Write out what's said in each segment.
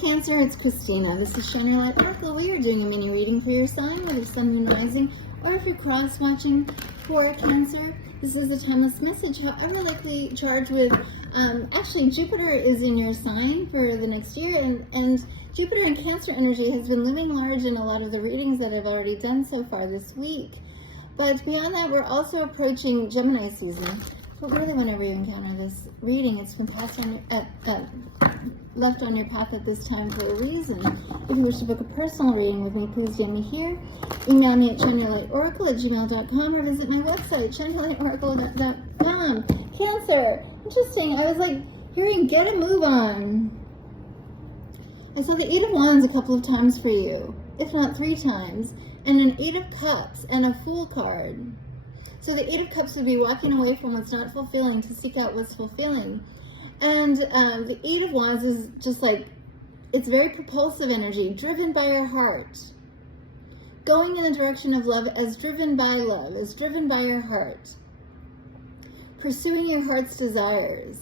Cancer, it's Christina. This is Shine Your Light Oracle. We are doing a mini reading for your sign, whether Sun, Moon, Rising, or if you're cross-watching for Cancer. This is a timeless message, however likely charged with, actually Jupiter is in your sign for the next year, and Jupiter and Cancer energy has been looming large in a lot of the readings that I've already done so far this week. But beyond that, we're also approaching Gemini season. But really, whenever you encounter this reading, it's been passed on left on your path at this time for a reason. If you wish to book a personal reading with me, please DM me here. Email me at shineyourlightoracle@gmail.com or visit my website, shineyourlightoracle.com. Cancer. Interesting. I was like hearing get a move on. I saw the Eight of Wands a couple of times for you, if not 3 times, and an Eight of Cups and a Fool card. So the Eight of Cups would be walking away from what's not fulfilling to seek out what's fulfilling. And the Eight of Wands is just like, it's very propulsive energy, driven by your heart. Going in the direction of love as driven by love, as driven by your heart. Pursuing your heart's desires.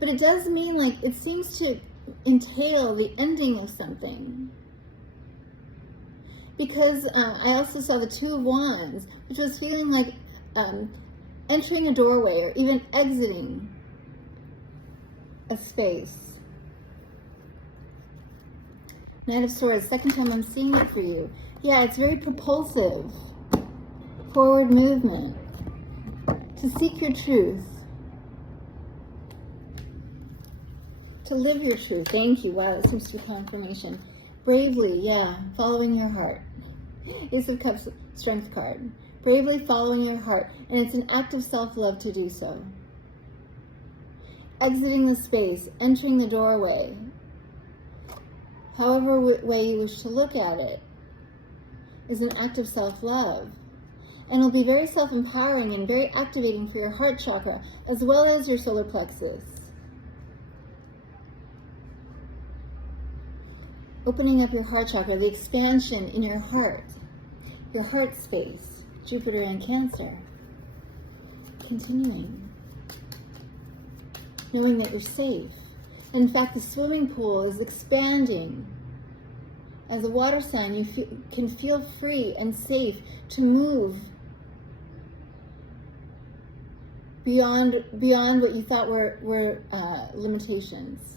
But it does mean, like, it seems to entail the ending of something. Because I also saw the Two of Wands, which was feeling like entering a doorway or even exiting a space. Knight of Swords, second time I'm seeing it for you. Yeah, it's very propulsive. Forward movement. To seek your truth. To live your truth. Thank you. Wow, that seems to be confirmation. Bravely, yeah, following your heart. Ace of Cups, Strength card. Bravely following your heart, and it's an act of self-love to do so. Exiting the space, entering the doorway, however way you wish to look at it, is an act of self-love. And it'll be very self-empowering and very activating for your heart chakra, as well as your solar plexus. Opening up your heart chakra, the expansion in your heart space. Jupiter and Cancer. Continuing. Knowing that you're safe. In fact, the swimming pool is expanding. As a water sign, you can feel free and safe to move beyond what you thought were limitations.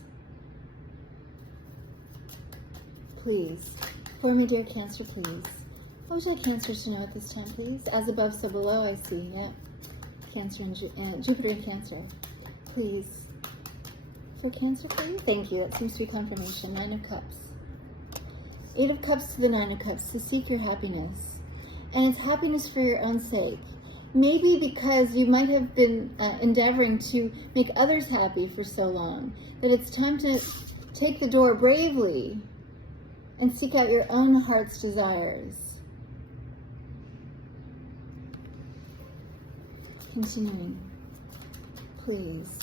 Please, for me, dear Cancer, please. What would you like Cancers to know at this time, please? As above, so below, I see. Yep. Cancer and Jupiter and Cancer. Please. For Cancer, please? Thank you. That seems to be confirmation. 9 of Cups. 8 of Cups to the 9 of Cups, to seek your happiness. And it's happiness for your own sake. Maybe because you might have been endeavoring to make others happy for so long, that it's time to take the door bravely and seek out your own heart's desires. Continuing. Please.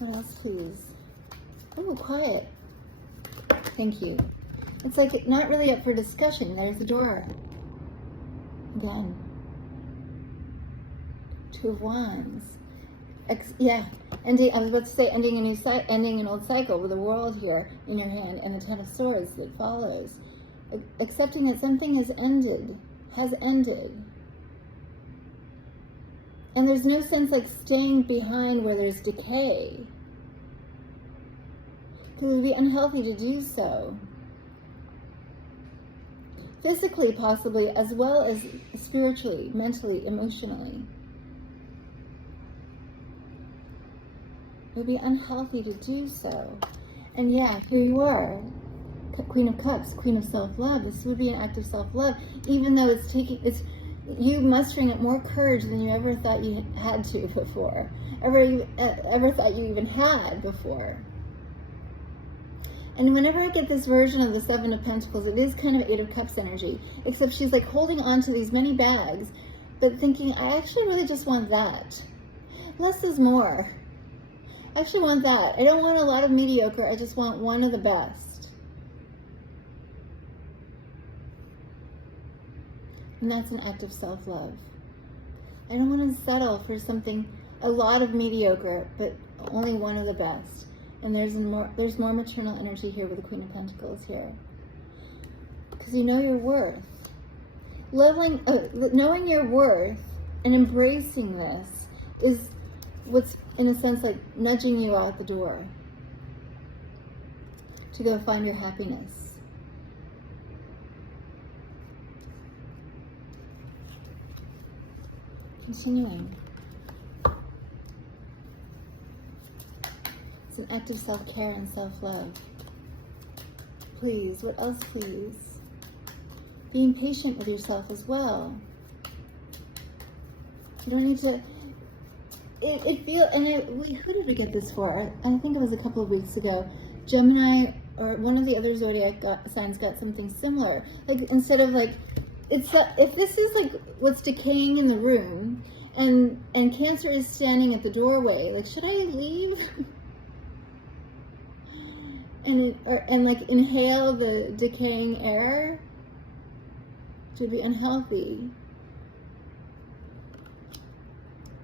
What else, please? Oh, quiet. Thank you. It's like not really up for discussion. There's the door. Again. Two of Wands. Yeah. Ending. I was about to say ending an old cycle with the World here in your hand and the Ten of Swords that follows. Accepting that something has ended. And there's no sense like staying behind where there's decay. Because it would be unhealthy to do so. Physically, possibly, as well as spiritually, mentally, emotionally. It would be unhealthy to do so. And yeah, here you are. Queen of Cups, Queen of Self-Love. This would be an act of self-love, even though it's you mustering up more courage than you ever thought you had to before, ever thought you even had before. And whenever I get this version of the Seven of Pentacles, it is kind of Eight of Cups energy, except she's like holding on to these many bags, but thinking, I actually really just want that. Less is more. I actually want that. I don't want a lot of mediocre, I just want one of the best. And that's an act of self-love. I don't want to settle for something, a lot of mediocre, but only one of the best. And there's more maternal energy here with the Queen of Pentacles here. Because you know your worth. Knowing your worth and embracing this is what's, in a sense, like nudging you out the door to go find your happiness. Continuing. It's an act of self-care and self-love. Please, what else, please? Being patient with yourself as well. You don't need to. Who did we get this for? I think it was a couple of weeks ago. Gemini or one of the other zodiac signs got something similar. Like, instead of like, if this is like what's decaying in the room, and Cancer is standing at the doorway, like, should I leave? and like inhale the decaying air? To be unhealthy.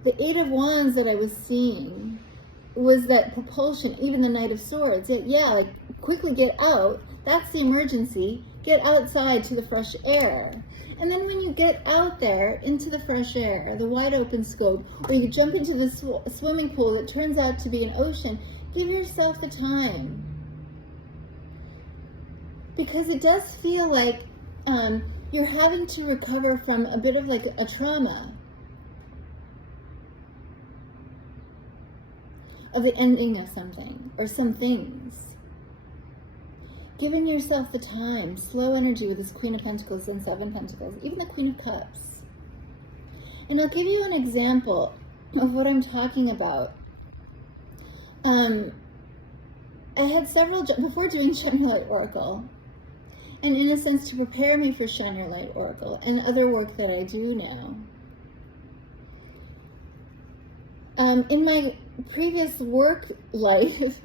The Eight of Wands that I was seeing was that propulsion, even the Knight of Swords. Like, quickly get out. That's the emergency. Get outside to the fresh air. And then when you get out there into the fresh air, the wide open scope, or you jump into the swimming pool that turns out to be an ocean, give yourself the time. Because it does feel like you're having to recover from a bit of like a trauma of the ending of something or some things. Giving yourself the time, slow energy with this Queen of Pentacles and Seven Pentacles, even the Queen of Cups. And I'll give you an example of what I'm talking about. I had several, before doing Shine Your Light Oracle, and in a sense to prepare me for Shine Your Light Oracle and other work that I do now. In my previous work life,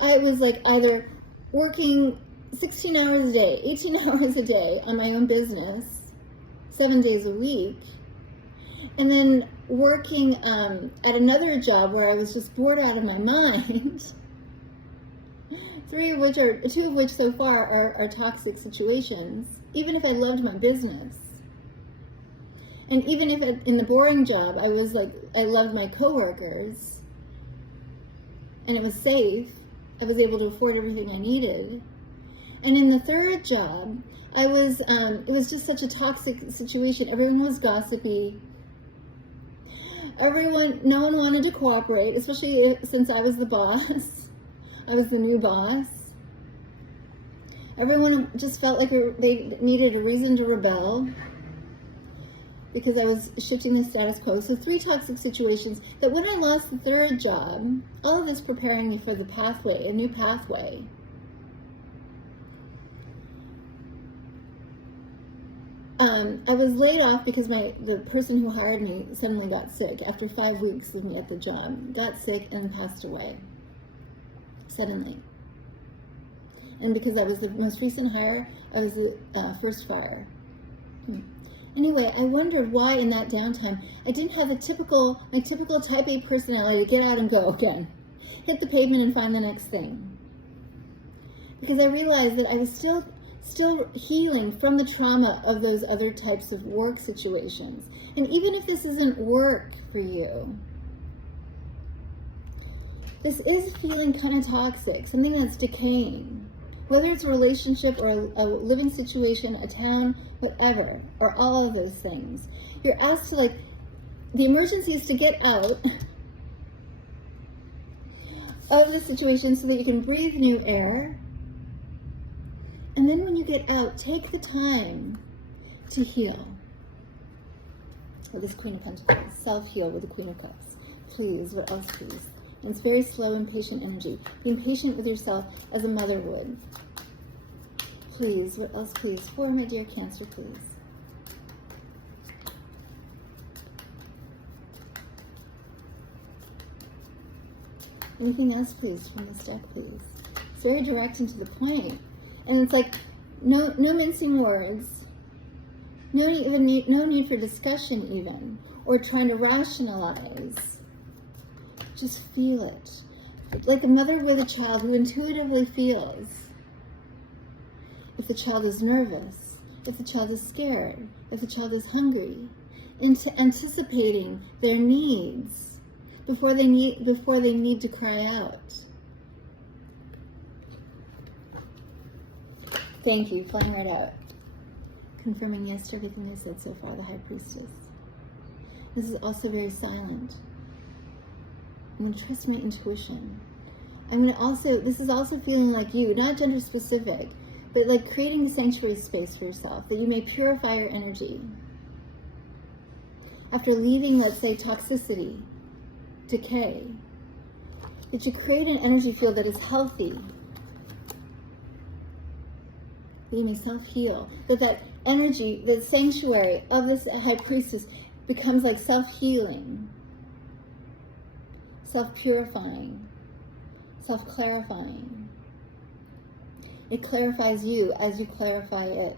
I was like either working 16 hours a day, 18 hours a day on my own business, 7 days a week, and then working at another job where I was just bored out of my mind. Two of which so far are toxic situations, even if I loved my business. And even if in the boring job, I loved my coworkers, and it was safe, I was able to afford everything I needed. And in the third job, it was just such a toxic situation. Everyone was gossipy. No one wanted to cooperate, especially since I was the boss. I was the new boss. Everyone just felt like they needed a reason to rebel because I was shifting the status quo. So 3 toxic situations that when I lost the third job, all of this preparing me for the pathway, a new pathway. I was laid off because the person who hired me suddenly got sick after 5 weeks of me at the job. Got sick and passed away. Suddenly. And because I was the most recent hire, I was the first fire. Anyway, I wondered why in that downtime I didn't have my typical type A personality to get out and go again. Hit the pavement and find the next thing. Because I realized that I was still healing from the trauma of those other types of work situations. And even if this isn't work for you, this is feeling kind of toxic, something that's decaying. Whether it's a relationship or a living situation, a town, whatever, or all of those things. You're asked to, the emergency is to get out of the situation so that you can breathe new air. And then when you get out, take the time to heal. With this Queen of Pentacles, self-heal with the Queen of Cups. Please, what else, please? And it's very slow and patient energy. Being patient with yourself as a mother would. Please, what else, please? For my dear Cancer, please. Anything else, please, from this deck, please? It's very direct and to the point. And it's like, no mincing words. No need for discussion even. Or trying to rationalize. Just feel it. like a mother with a child who intuitively feels if the child is nervous, if the child is scared, if the child is hungry, into anticipating their needs before they need to cry out. Thank you, flying right out. Confirming yes to everything I said so far, the High Priestess. This is also very silent. I'm going to trust my intuition. This is also feeling like you, not gender specific, but like creating a sanctuary space for yourself, that you may purify your energy. After leaving, let's say, toxicity, decay, that you create an energy field that is healthy, that you may self-heal, that energy, the sanctuary of this High Priestess becomes like self-healing, self-purifying, self-clarifying. It clarifies you as you clarify it,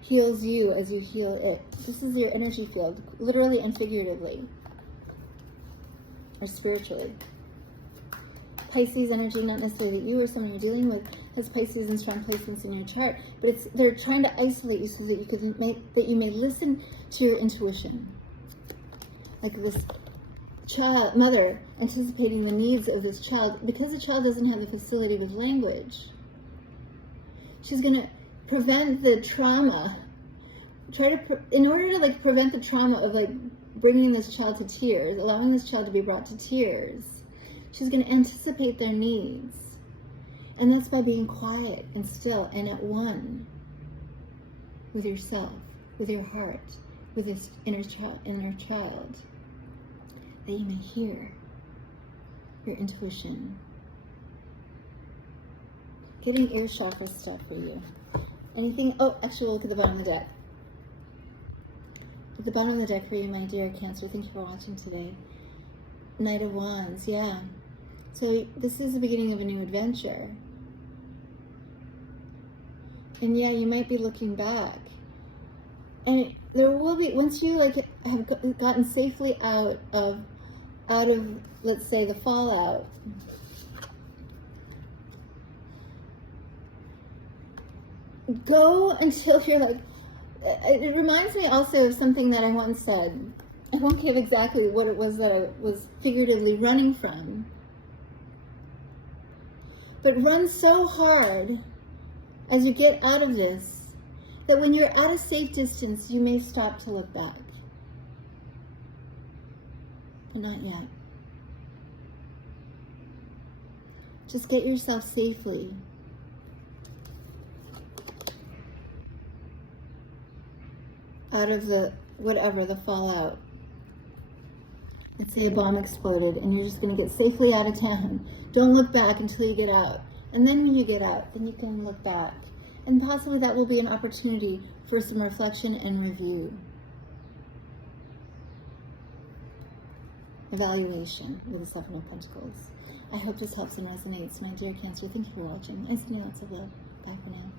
heals you as you heal it. This is your energy field, literally and figuratively, or spiritually. Pisces energy, not necessarily that you or someone you're dealing with has Pisces in strong placements in your chart, but they're trying to isolate you so that you may listen to your intuition. Like this mother anticipating the needs of this child, because the child doesn't have the facility with language. She's going to prevent the trauma. In order to like prevent the trauma of like bringing this child to tears, allowing this child to be brought to tears, she's going to anticipate their needs. And that's by being quiet and still and at one with yourself, with your heart, with this inner child, that you may hear your intuition. Getting ear chakra stuff for you. Anything? Oh, actually, we'll look at the bottom of the deck. At the bottom of the deck for you, my dear Cancer. Thank you for watching today. Knight of Wands, yeah. So this is the beginning of a new adventure. And yeah, you might be looking back. And there will be, once you like have gotten safely out of, let's say, the fallout, go until you're like, it reminds me also of something that I once said. I won't give exactly what it was that I was figuratively running from. But run so hard as you get out of this, that when you're at a safe distance, you may stop to look back. But not yet. Just get yourself safely out of the fallout. Let's say a bomb exploded and you're just going to get safely out of town. Don't look back until you get out. And then when you get out, then you can look back. And possibly that will be an opportunity for some reflection and review. Evaluation with the Seven of Pentacles. I hope this helps and resonates. My dear Cancer, thank you for watching. And sending lots of love. Bye for now.